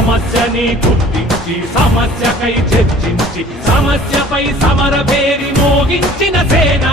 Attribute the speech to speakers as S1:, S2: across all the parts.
S1: సమస్యని గుర్తించి సమస్యకై చర్చించి సమస్యపై సమర పేరి మోగించిన సేనా.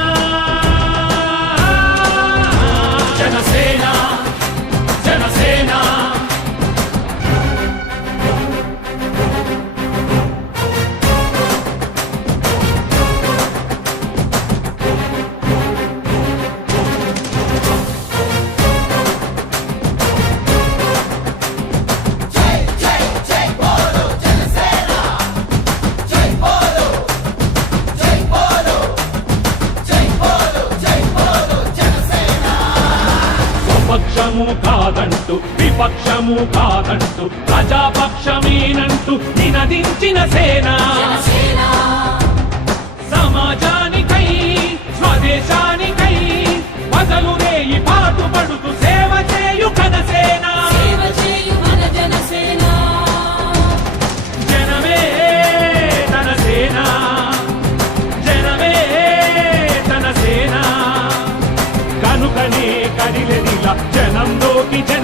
S1: పక్షము కాదంటూ విపక్షము కాదంటూ ప్రజాపక్షమేనంటూ నినదించిన సేన. జనంలోకి జన